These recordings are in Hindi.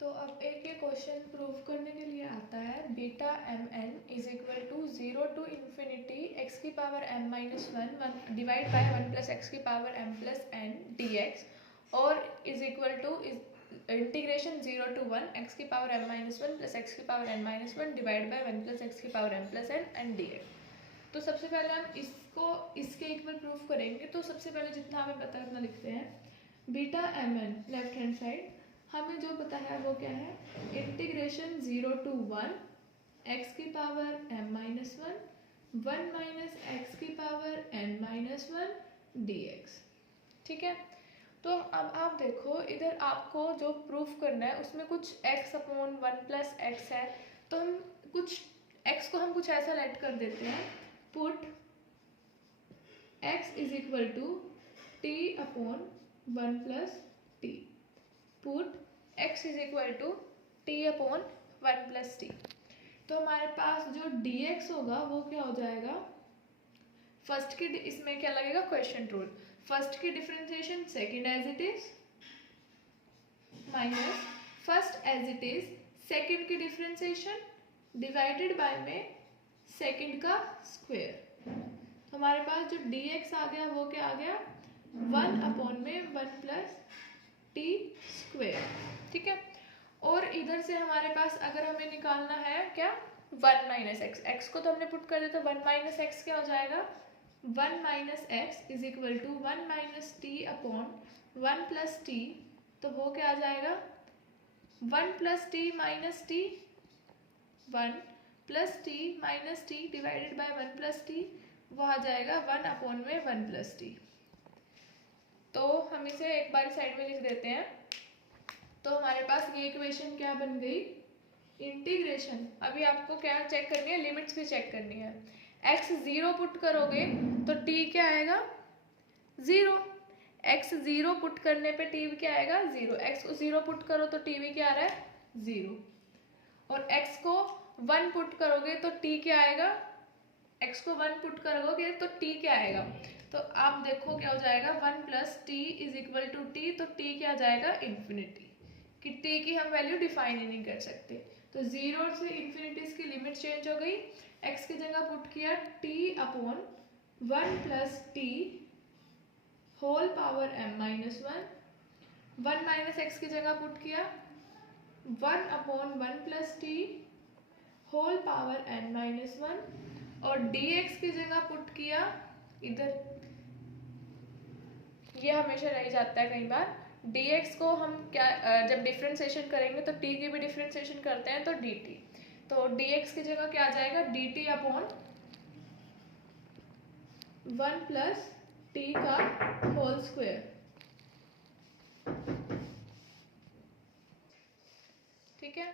तो अब एक ये क्वेश्चन प्रूव करने के लिए आता है beta M N is equal to 0 to infinity X की power M minus one divide by 1 plus x की power M plus N D X और is equal to integration 0 to 1 x की power M minus one plus x की power N minus one divide by 1 plus x की power M plus N D X. तो सबसे पहले हम इसको इसके इक्वल प्रूफ करेंगे। तो सबसे पहले जितना हमें पता है उतना लिखते हैं। Beta M n left hand side हमें जो पता है वो क्या है, इंटीग्रेशन 0 टू 1 एक्स की power M minus one minus x की power N minus one d x. ठीक है, तो अब आप देखो इधर आपको जो प्रूफ करना है उसमें कुछ x अपॉन 1 प्लस एक्स है, तो हम कुछ x को हम कुछ ऐसा लेट कर देते हैं, put x is equal to T upon 1 plus T, put x is equal to T upon 1 plus T. तो हमारे पास जो dx होगा वो क्या हो जाएगा, फर्स्ट की इसमें क्या लगेगा, क्वेश्चन रूल, फर्स्ट की differentiation second as it is minus first as it is second की डिफरेंशिएशन डिवाइडेड बाय में सेकंड का स्क्वायर। तो हमारे पास जो dx आ गया वो क्या आ गया, 1 अपॉन में 1 प्लस टी स्क्वायर। ठीक है, और इधर से हमारे पास अगर हमें निकालना है क्या, 1 माइनस एक्स, एक्स को तो हमने पुट कर दिया, तो 1 माइनस एक्स क्या हो जाएगा, 1 minus X is equal to 1 minus T upon 1 plus T. तो वो क्या आ जाएगा, 1 plus T minus T, 1 plus T minus T divided by 1 plus T, वो आ जाएगा 1 अपॉन में 1 प्लस टी। तो हम इसे एक बार साइड में लिख देते हैं। तो हमारे पास ये इक्वेशन क्या बन गई, इंटीग्रेशन, अभी आपको क्या चेक करनी है, लिमिट्स भी चेक करनी है। x 0 पुट करोगे तो t क्या आएगा, 0, x 0 पुट करने पे t क्या आएगा, 0, x को 0 पुट करो तो t भी क्या आ रहा है, 0, और x को 1 पुट करोगे तो t क्या आएगा, x को 1 पुट करोगे तो t क्या आएगा। तो आप देखो क्या हो जाएगा, 1 plus T is equal to T, तो t क्या आ जाएगा, इन्फिनिटी, कि t की हम वैल्यू डिफाइन ही नहीं कर सकते। तो 0 से इन्फिनिटी की लिमिट चेंज हो गई, x की जगह पुट किया t upon 1 plus T whole power m minus 1 minus x की जगह पुट किया 1 upon 1 plus T whole power n minus 1, और dx की जगह पुट किया, इधर ये हमेशा रह जाता है कई बार, dx को हम क्या जब डिफरेंशिएशन करेंगे तो t की भी डिफरेंशिएशन करते हैं तो dt, तो dx की जगह क्या आ जाएगा, dt अपॉन 1 प्लस टी का होल स्क्वायर। ठीक है,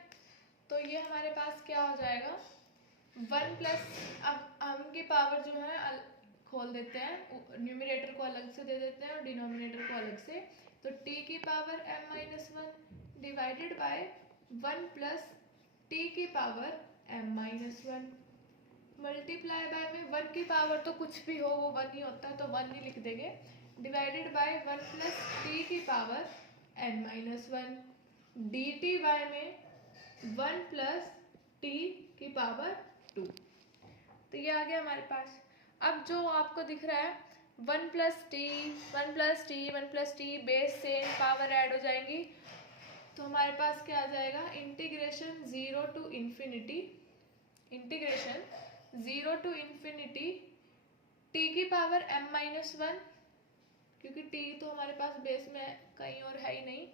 तो ये हमारे पास क्या हो जाएगा, 1 प्लस, अब हम की पावर जो है खोल देते हैं, न्यूमरेटर को अलग से दे देते हैं और डिनोमिनेटर को अलग से, तो t की power m minus 1 divided by 1 plus t की power m minus 1 multiply by में 1 की पावर तो कुछ भी हो वो 1 ही होता है, तो 1 ही लिख देंगे, डिवाइडेड बाय 1 प्लस t की power n minus 1 dt by में 1 प्लस t की पावर 2। तो ये आ गया हमारे पास। अब जो आपको दिख रहा है 1 plus T 1 plus T 1 plus T, base से पावर ऐड हो जाएंगी, तो हमारे पास क्या आ जाएगा, integration 0 to infinity, integration 0 to infinity T की पावर m माइनस 1, क्योंकि t तो हमारे पास बेस में कहीं और है ही नहीं,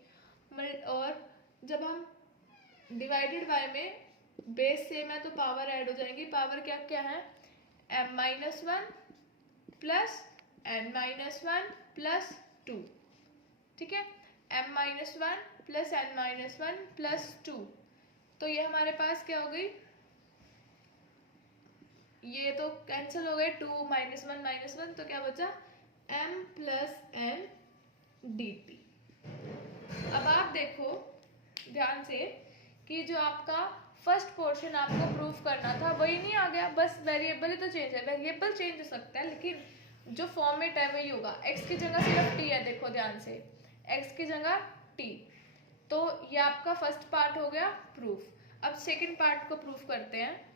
और जब हम डिवाइडेड बाय में बेस सेम है तो पावर ऐड हो जाएंगी, पावर क्या क्या है, m minus 1 plus n minus 1 plus 2। ठीक है, m minus 1 plus n minus 1 plus 2, तो ये हमारे पास क्या हो गई, ये तो कैंसिल हो गए, 2 माइनस 1 तो क्या बचा, m प्लस n dt। अब आप देखो ध्यान से कि जो आपका फर्स्ट पोर्शन आपको प्रूफ करना था वही नहीं आ गया, बस वेरिएबल ही तो चेंज है, वेरिएबल चेंज हो सकता है लेकिन जो फॉर्मेट है वही होगा। x की जगह सिर्फ t है, देखो ध्यान से, x की जगह t, तो ये आपका फर्स्ट पार्ट हो गया प्रूफ। अब सेकंड पार्ट को प्रूफ करते हैं।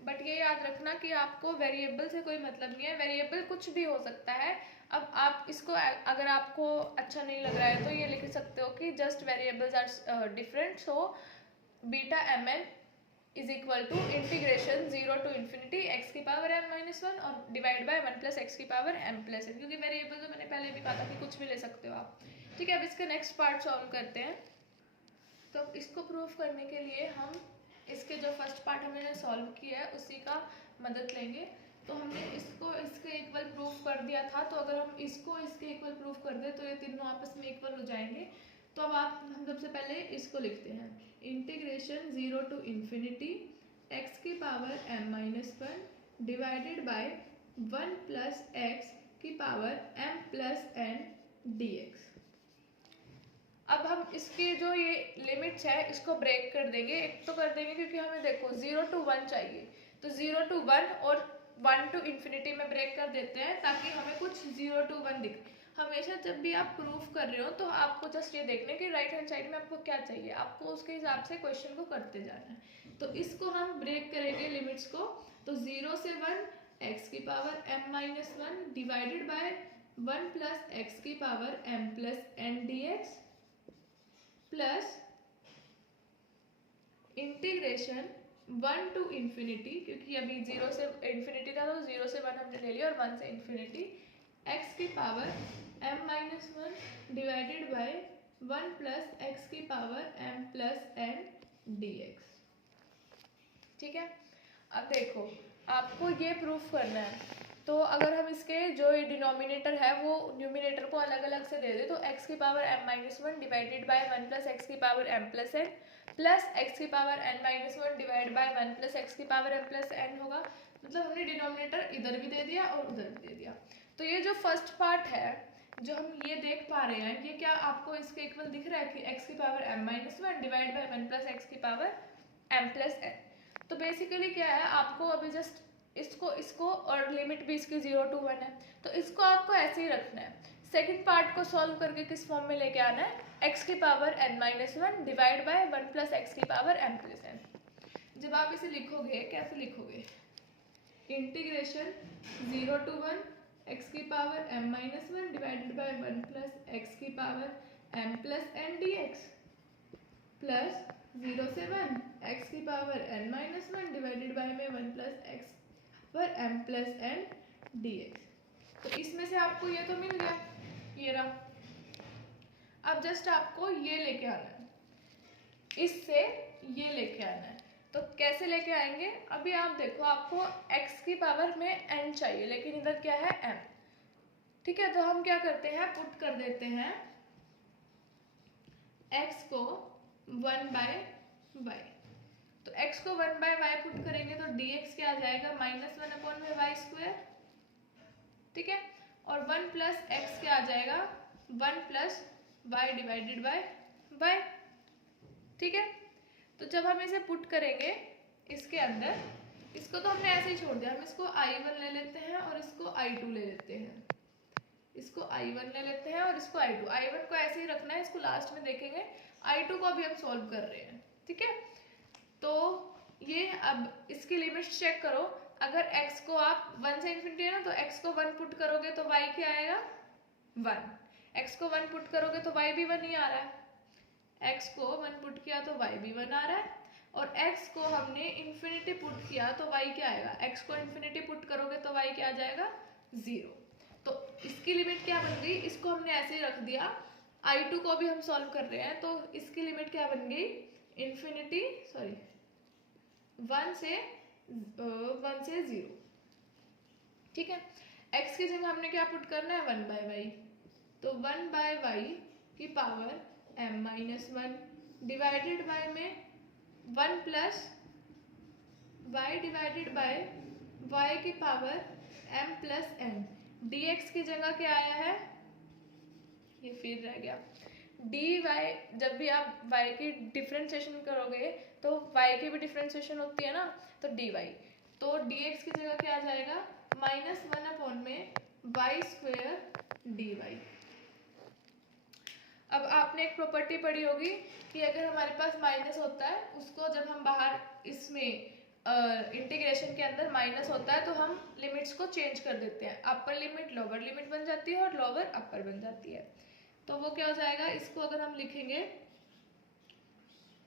बट ये याद रखना कि आपको वेरिएबल से कोई मतलब नहीं है, वेरिएबल कुछ भी हो सकता है। अब आप इसको अगर आपको अच्छा नहीं लग रहा है तो ये लिख सकते हो कि just variables are different, so beta M N is equal to integration 0 to infinity x की पावर m माइनस 1 और डिवाइड बाय 1 प्लस एक्स की पावर m प्लस n, क्योंकि वेरिएबल तो मैंने पहले भी कहा था कि कुछ भी ले सकते हो आप। ठीक है, अब इसका नेक्स्ट पार्ट सॉल्व करते हैं। तो अब इसको प्रूफ करने के लिए हम इसके जो फर्स्ट पार्ट हमने सॉल्व किया है उसी का मदद लेंगे। तो हमने इसको इसके इक्वल प्रूफ कर दिया था, तो अगर हम इसको इसके इक्वल प्रूफ कर दें तो ये तीनों आपस में इक्वल हो जाएंगे। तो अब हम सबसे पहले इसको लिखते हैं, इंटीग्रेशन 0 to infinity x की power m minus 1 divided by 1 plus x की power m plus n dx। अब हम इसकी जो ये लिमिट्स है इसको ब्रेक कर देंगे। एक तो कर देंगे क्योंकि हमें देखो 0 to 1 चाहिए, तो 0 to 1 और 1 to infinity में ब्रेक कर देते हैं ताकि हमें कुछ 0 to 1 दिखे। हमेशा जब भी आप प्रूफ कर रहे हो तो आपको जस्ट ये देखना है कि राइट हैंड साइड में आपको क्या चाहिए, आपको उसके हिसाब से क्वेश्चन को करते जाना है। तो इसको हम ब्रेक करेंगे लिमिट्स को, तो 0 से 1 एक्स की power m minus 1 divided by 1 plus x की power m plus n dx plus integration 1 to infinity, क्योंकि अभी 0 से infinity था तो 0 से 1 हमने ले लिया और 1 से infinity x की power m minus 1 divided by 1 plus x की power m plus n dx। ठीक है, अब देखो आपको ये प्रूफ करना है, तो अगर हम इसके जो ये डिनोमिनेटर है वो न्यूमिनेटर को अलग अलग से दे दे, तो x की power m minus 1 divided by 1 plus x की power m plus n plus x की power n minus 1 divide by 1 plus x की पावर m प्लस n होगा। मतलब हमने डिनोमिनेटर इधर भी दे दिया और उधर भी दे दिया। तो ये जो फर्स्ट पार्ट है जो हम ये देख पा रहे हैं, ये क्या आपको इसके इक्वल दिख रहा है कि x की power m minus 1 divide by 1 plus x की पावर m प्लस n। तो बेसिकली क्या है, आपको अभी जस्ट इसको और लिमिट भी इसकी 0 to 1 है, तो इसको आपको ऐसे ही रखना है। सेकंड पार्ट को सॉल्व करके किस फॉर्म में लेके आना है, x की power n minus 1 divide by 1 plus x की पावर m प्लस n। जब आप इसे लिखोगे कैसे लिखोगे, इंटीग्रेशन 0 to 1 x की power m minus 1 divided by 1 plus x की power m plus n dx plus 0 से 1 x की power n minus 1 divided by में 1 प्लस एक्स पर m प्लस n dx। तो इसमें से आपको ये तो मिल गया, ये रहा। अब जस्ट आपको ये लेके आना है, इससे ये लेके आना है। तो कैसे लेके आएंगे, अभी आप देखो आपको x की पावर में n चाहिए लेकिन इधर क्या है m। ठीक है, तो हम क्या करते हैं, पुट कर देते हैं x को 1 बाय y। तो x को 1 बाय y पुट करेंगे तो dx क्या आ जाएगा, माइनस 1 अपॉन में वाई स्क्वायर। ठीक है, और 1 प्लस एक्स क्या आ जाएगा, 1 plus Y divided by y। ठीक है, तो जब हम इसे पुट करेंगे इसके अंदर, इसको तो हमने ऐसे ही छोड़ दिया, हम इसको I1 ले लेते हैं और इसको I2 ले लेते हैं, इसको I1 ले लेते हैं और इसको I2। I1 को ऐसे ही रखना है, इसको लास्ट में देखेंगे। I2 को अभी हम सॉल्व कर रहे हैं। ठीक है, तो ये अब इसकी लिमिट्स चेक करो। अगर x को आप 1 से इन्फिनिटी है ना, तो x को 1 पुट करोगे तो y क्या आएगा 1। x को 1 पुट करोगे तो y भी 1 ही आ रहा है, x को 1 पुट किया तो y भी 1 आ रहा है, और x को हमने इन्फिनिटी पुट किया तो y क्या आएगा, x को इन्फिनिटी पुट करोगे तो y क्या आ जाएगा 0। तो इसकी लिमिट क्या बन गई, इसको हमने ऐसे ही रख दिया। I2 को भी हम सॉल्व कर रहे हैं, तो इसकी लिमिट क्या बन गई, इन्फिनिटी 1 से 0। ठीक है, x की जगह हमने क्या पुट करना है, 1 बाय वाई। तो 1 बाय वाई की power m minus 1 divided by में 1 plus Y divided by y की power m plus n। dx की जगह क्या आया है, ये फिर रह गया dy। जब भी आप y की डिफरेंशिएशन करोगे तो y की भी डिफरेंशिएशन होती है ना, तो dy। तो dx की जगह क्या आ जाएगा, माइनस 1 अपॉन में वाई स्क्वायर dy। अब आपने एक प्रॉपर्टी पढ़ी होगी कि अगर हमारे पास माइनस होता है, उसको जब हम बाहर इसमें इंटीग्रेशन के अंदर माइनस होता है तो हम लिमिट्स को चेंज कर देते हैं, अपर लिमिट लोअर लिमिट बन जाती है और लोअर अपर बन जाती है। तो वो क्या हो जाएगा, इसको अगर हम लिखेंगे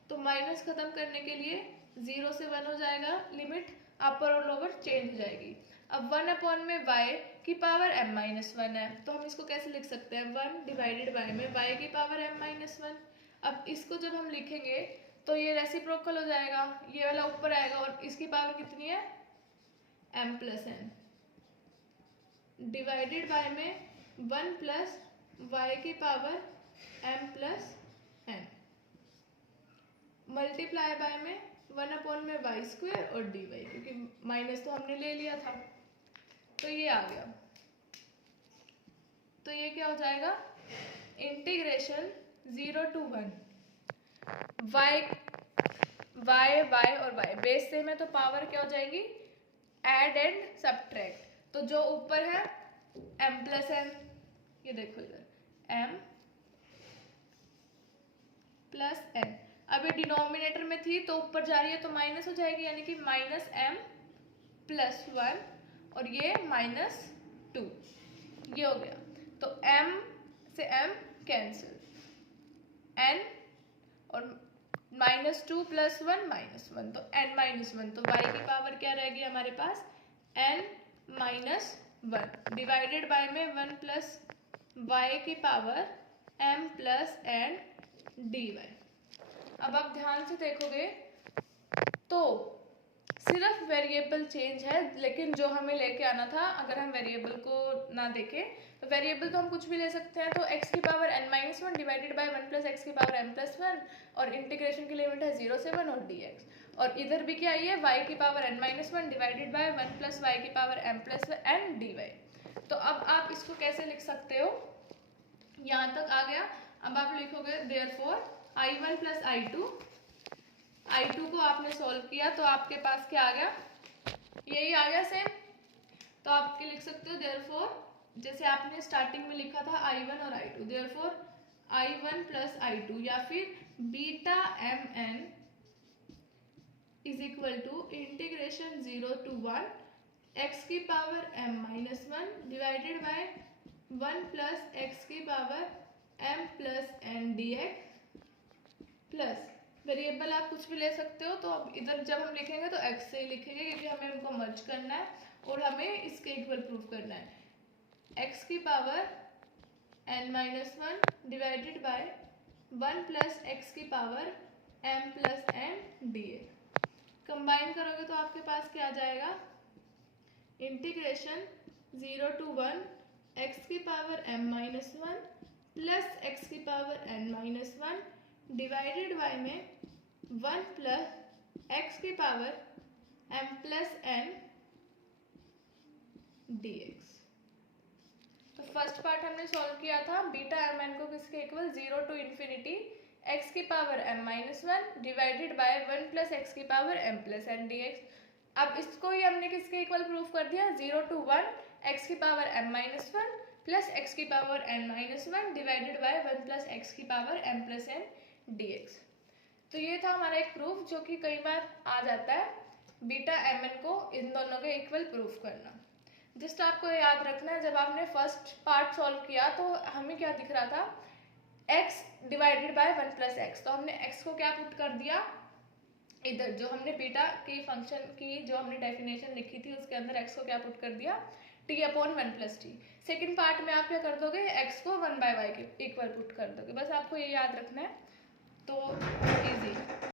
तो माइनस खत्म करने के लिए 0 से 1 हो जाएगा, लिमिट अपर और लोअर चेंज हो जाएगी। अब 1 अपॉन में y की पावर m-1 है, तो हम इसको कैसे लिख सकते हैं, 1 डिवाइडेड बाय में y की पावर m-1। अब इसको जब हम लिखेंगे तो ये रेसिप्रोकल हो जाएगा, ये वाला ऊपर आएगा और इसकी पावर कितनी है m+n, डिवाइडेड बाय में 1 प्लस y की पावर m+n, मल्टीप्लाई बाय में 1 अपॉन में y स्क्वायर और dy, क्योंकि माइनस तो हमने ले लिया था, तो ये आ गया। तो ये क्या हो जाएगा, इंटीग्रेशन 0 to 1 y और y बेस सेम है तो पावर क्या हो जाएगी, ऐड एंड सब्ट्रैक्ट। तो जो ऊपर है m+n, ये देखो इधर m+n, अब ये डिनोमिनेटर में थी तो ऊपर जा रही है तो माइनस हो जाएगी, यानी कि -m+1 और ये -2, ये हो गया। तो m से m कैंसिल, n और -2 + 1 -1, तो n-1, तो y की पावर क्या रहेगी हमारे पास, n-1, डिवाइडेड बाय में 1 प्लस y की पावर m+n dy। अब आप ध्यान से देखोगे तो सिर्फ वेरिएबल चेंज है, लेकिन जो हमें लेके आना था, अगर हम वेरिएबल को ना देखें तो वेरिएबल तो हम कुछ भी ले सकते हैं। तो x की power n-1 divided by 1 plus x की पावर m+1 और इंटीग्रेशन की लिमिट है 0 से 1 और dx। और इधर भी क्या आई है, y की power n-1 divided by 1 plus y की पावर m+n dy। तो अब आप इसको कैसे लिख सकते हो, यहाँ तक आ गया। अब आप लिखोगे देयरफॉर I1 प्लस I2 को आपने सॉल्व किया तो आपके पास क्या आ गया, यही आ गया सेम। तो आप लिख सकते हो देयरफॉर, जैसे आपने स्टार्टिंग में लिखा था I1 और I2, therefore I1 plus I2 या फिर beta mn is equal to integration 0 to 1 x की power m-1 divided by 1 plus x की power m+n dx plus variable आप कुछ भी ले सकते हो। तो अब इधर जब हम लिखेंगे तो x से ही लिखेंगे, क्योंकि हमें उनको मर्ज करना है और हमें इसके इक्वल प्रूफ करना है, x की power n-1 divided by 1 plus x की पावर m+n dx। कंबाइन करोगे तो आपके पास क्या आ जाएगा, इंटीग्रेशन 0 to 1 x की पावर m-1 प्लस x की पावर n-1 डिवाइडेड बाय में 1 प्लस x की पावर m+n dx। तो फर्स्ट पार्ट हमने सॉल्व किया था, बीटा mn को किसके इक्वल, 0 to ∞ x की power m-1 divided by 1 plus x की पावर m+n dx। अब इसको ही हमने किसके इक्वल प्रूफ कर दिया, 0 to 1 x की पावर m-1 प्लस x की power n-1 divided by 1 plus x की पावर m+n dx। तो ये था हमारा एक प्रूफ जो कि कई बार आ जाता है, बीटा mn को इन दोनों के इक्वल प्रूफ करना। जस्ट आपको याद रखना है, जब आपने फर्स्ट पार्ट सॉल्व किया तो हमें क्या दिख रहा था, x divided by 1 plus x, तो हमने x को क्या पुट कर दिया इधर, जो हमने बीटा की फंक्शन की जो हमने डेफिनेशन लिखी थी उसके अंदर x को क्या पुट कर दिया, t/1+t। सेकंड पार्ट में आप क्या कर दोगे, x को 1/y के इक्वल पुट कर दोगे। बस आपको ये याद रखना है, तो इजी।